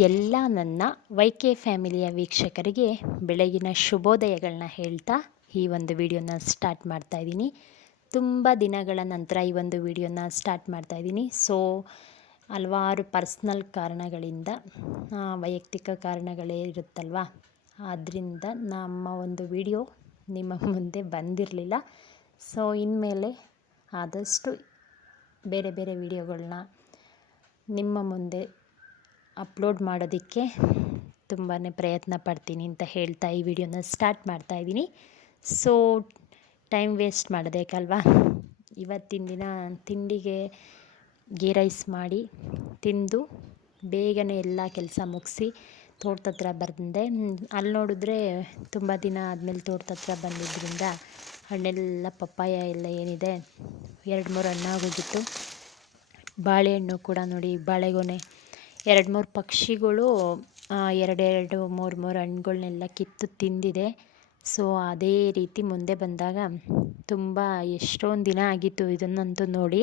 ಎಲ್ಲ ನನ್ನ ವೈಕೆ ಫ್ಯಾಮಿಲಿಯ ವೀಕ್ಷಕರಿಗೆ ಬೆಳಗಿನ ಶುಭೋದಯಗಳನ್ನ ಹೇಳ್ತಾ ಈ ಒಂದು ವಿಡಿಯೋನ ಸ್ಟಾರ್ಟ್ ಮಾಡ್ತಾಯಿದ್ದೀನಿ. ತುಂಬ ದಿನಗಳ ನಂತರ ಈ ಒಂದು ವಿಡಿಯೋನ ಸ್ಟಾರ್ಟ್ ಮಾಡ್ತಾಯಿದ್ದೀನಿ. ಸೊ ಹಲವಾರು ಪರ್ಸ್ನಲ್ ಕಾರಣಗಳಿಂದ, ವೈಯಕ್ತಿಕ ಕಾರಣಗಳೇ ಇರುತ್ತಲ್ವ, ಆದ್ದರಿಂದ ನಮ್ಮ ಒಂದು ವಿಡಿಯೋ ನಿಮ್ಮ ಮುಂದೆ ಬಂದಿರಲಿಲ್ಲ. ಸೊ ಇನ್ಮೇಲೆ ಆದಷ್ಟು ಬೇರೆ ಬೇರೆ ವಿಡಿಯೋಗಳನ್ನ ನಿಮ್ಮ ಮುಂದೆ ಅಪ್ಲೋಡ್ ಮಾಡೋದಕ್ಕೆ ತುಂಬಾ ಪ್ರಯತ್ನ ಪಡ್ತೀನಿ ಅಂತ ಹೇಳ್ತಾ ಈ ವಿಡಿಯೋನ ಸ್ಟಾರ್ಟ್ ಮಾಡ್ತಾಯಿದ್ದೀನಿ. ಸೊ ಟೈಮ್ ವೇಸ್ಟ್ ಮಾಡೋದೇಕಲ್ವಾ, ಇವತ್ತಿನ ದಿನ ತಿಂಡಿಗೆ ಗೀ ರೈಸ್ ಮಾಡಿ ತಿಂದು ಬೇಗನೆ ಎಲ್ಲ ಕೆಲಸ ಮುಗಿಸಿ ತೋಟದ ಹತ್ರ ಬಂದೆ. ಅಲ್ಲಿ ನೋಡಿದ್ರೆ ತುಂಬ ದಿನ ಆದಮೇಲೆ ತೋಟದ ಹತ್ರ ಬಂದಿದ್ದರಿಂದ ಹಣ್ಣೆಲ್ಲ ಪಪ್ಪಾಯ ಎಲ್ಲ ಏನಿದೆ 2-3 ಹಣ್ಣಾಗೋಗಿತ್ತು. ಬಾಳೆಹಣ್ಣು ಕೂಡ ನೋಡಿ, ಬಾಳೆಗೊನೆ 2-3 ಪಕ್ಷಿಗಳು 2-3 ಹಣ್ಣುಗಳನ್ನೆಲ್ಲ ಕಿತ್ತು ತಿಂದಿದೆ. ಸೊ ಅದೇ ರೀತಿ ಮುಂದೆ ಬಂದಾಗ ತುಂಬ ಎಷ್ಟೊಂದು ದಿನ ಆಗಿತ್ತು ಇದನ್ನಂತೂ ನೋಡಿ.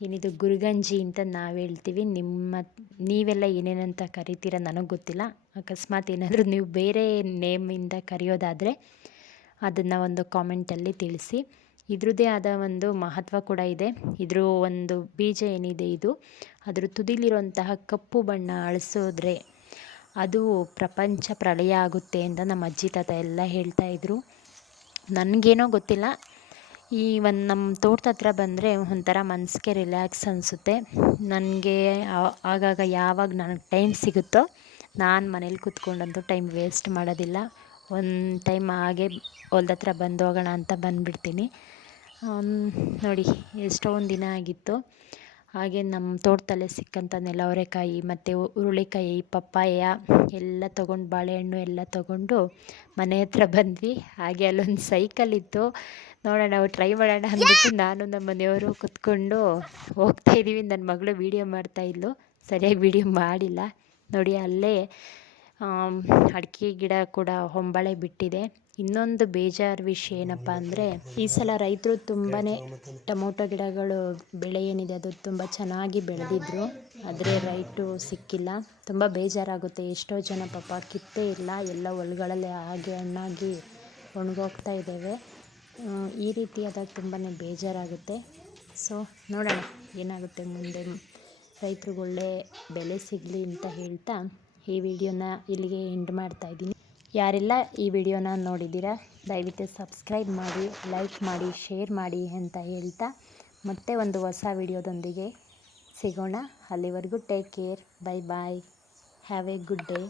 ಏನಿದು ಗುರುಗಂಜಿ ಅಂತ ನಾವು ಹೇಳ್ತೀವಿ, ನೀವೆಲ್ಲ ಏನೇನಂತ ಕರಿತೀರ ನನಗೆ ಗೊತ್ತಿಲ್ಲ. ಅಕಸ್ಮಾತ್ ಏನಾದರೂ ನೀವು ಬೇರೆ ನೇಮಿಂದ ಕರೆಯೋದಾದರೆ ಅದನ್ನು ಒಂದು ಕಾಮೆಂಟಲ್ಲಿ ತಿಳಿಸಿ. ಇದ್ರದ್ದೇ ಆದ ಒಂದು ಮಹತ್ವ ಕೂಡ ಇದೆ. ಇದ್ರ ಒಂದು ಬೀಜ ಏನಿದೆ, ಇದು ಅದರ ತುದಿಲಿರುವಂತಹ ಕಪ್ಪು ಬಣ್ಣ ಅಳಿಸೋದ್ರೆ ಅದು ಪ್ರಪಂಚ ಪ್ರಳಯ ಆಗುತ್ತೆ ಅಂತ ನಮ್ಮ ಅಜ್ಜಿ ತಾತ ಎಲ್ಲ ಹೇಳ್ತಾಯಿದ್ರು. ನನಗೇನೋ ಗೊತ್ತಿಲ್ಲ, ಈ ಒಂದು ನಮ್ಮ ತೋಟದ ಹತ್ರ ಬಂದರೆ ಒಂಥರ ಮನಸ್ಸಿಗೆ ರಿಲ್ಯಾಕ್ಸ್ ಅನಿಸುತ್ತೆ. ನನಗೆ ಆಗಾಗ ಯಾವಾಗ ನನಗೆ ಟೈಮ್ ಸಿಗುತ್ತೋ ನಾನು ಮನೇಲಿ ಕೂತ್ಕೊಂಡಂತೂ ಟೈಮ್ ವೇಸ್ಟ್ ಮಾಡೋದಿಲ್ಲ. ಒಂದು ಟೈಮ್ ಹಾಗೆ ಹೊಲ್ದ ಹತ್ರ ಬಂದು ಹೋಗೋಣ ಅಂತ ಬಂದುಬಿಡ್ತೀನಿ. ನೋಡಿ ಎಷ್ಟೊಂದು ದಿನ ಆಗಿತ್ತು. ಹಾಗೆ ನಮ್ಮ ತೋಟದಲ್ಲೇ ಸಿಕ್ಕಂಥ ನೆಲವರೆಕಾಯಿ ಮತ್ತು ಹುರುಳಿಕಾಯಿ, ಪಪ್ಪಾಯ ಎಲ್ಲ ತೊಗೊಂಡು, ಬಾಳೆಹಣ್ಣು ಎಲ್ಲ ತೊಗೊಂಡು ಮನೆ ಹತ್ರ ಬಂದ್ವಿ. ಹಾಗೆ ಅಲ್ಲೊಂದು ಸೈಕಲ್ ಇತ್ತು, ನೋಡೋಣ ನಾವು ಟ್ರೈ ಮಾಡೋಣ ಅಂದ್ಬಿಟ್ಟು ನಾನು ನಮ್ಮ ಮನೆಯವರು ಕೂತ್ಕೊಂಡು ಹೋಗ್ತಾಯಿದ್ದೀವಿ. ನನ್ನ ಮಗಳು ವೀಡಿಯೋ ಮಾಡ್ತಾಯಿದ್ಲು, ಸರಿಯಾಗಿ ವೀಡಿಯೋ ಮಾಡಿಲ್ಲ ನೋಡಿ. ಅಲ್ಲೇ ಅಡಿಕೆ ಗಿಡ ಕೂಡ ಹೊಂಬಾಳೆ ಬಿಟ್ಟಿದೆ. ಇನ್ನೊಂದು ಬೇಜಾರು ವಿಷಯ ಏನಪ್ಪ ಅಂದರೆ, ಈ ಸಲ ರೈತರು ತುಂಬಾ ಟೊಮೊಟೊ ಗಿಡಗಳು ಬೆಳೆ ಏನಿದೆ ಅದು ತುಂಬ ಚೆನ್ನಾಗಿ ಬೆಳೆದಿದ್ರು, ಆದರೆ ರೈಟು ಸಿಕ್ಕಿಲ್ಲ. ತುಂಬ ಬೇಜಾರಾಗುತ್ತೆ. ಎಷ್ಟೋ ಜನ ಪಾಪ ಕಿತ್ತೇ ಇಲ್ಲ, ಎಲ್ಲ ಹೊಲಗಳಲ್ಲೇ ಹಾಗೆ ಹಣ್ಣಾಗಿ ಒಣಗೋಗ್ತಾ ಇದ್ದಾವೆ. ಈ ರೀತಿಯಾದಾಗ ತುಂಬಾ ಬೇಜಾರಾಗುತ್ತೆ. ಸೊ ನೋಡೋಣ ಏನಾಗುತ್ತೆ ಮುಂದೆ, ರೈತರಿಗೆ ಒಳ್ಳೆ ಬೆಲೆ ಸಿಗಲಿ ಅಂತ ಹೇಳ್ತಾ ಈ ವಿಡಿಯೋನ ಇಲ್ಲಿಗೆ ಎಂಡ್ ಮಾಡ್ತಾಯಿದ್ದೀನಿ. ಯಾರೆಲ್ಲ ಈ ವಿಡಿಯೋನ ನೋಡಿದ್ದೀರಾ ದಯವಿಟ್ಟು ಸಬ್ಸ್ಕ್ರೈಬ್ ಮಾಡಿ, ಲೈಕ್ ಮಾಡಿ, ಶೇರ್ ಮಾಡಿ ಅಂತ ಹೇಳ್ತಾ ಮತ್ತೆ ಒಂದು ಹೊಸ ವಿಡಿಯೋದೊಂದಿಗೆ ಸಿಗೋಣ. ಅಲ್ಲಿವರೆಗೂ take care, bye bye, have a good day.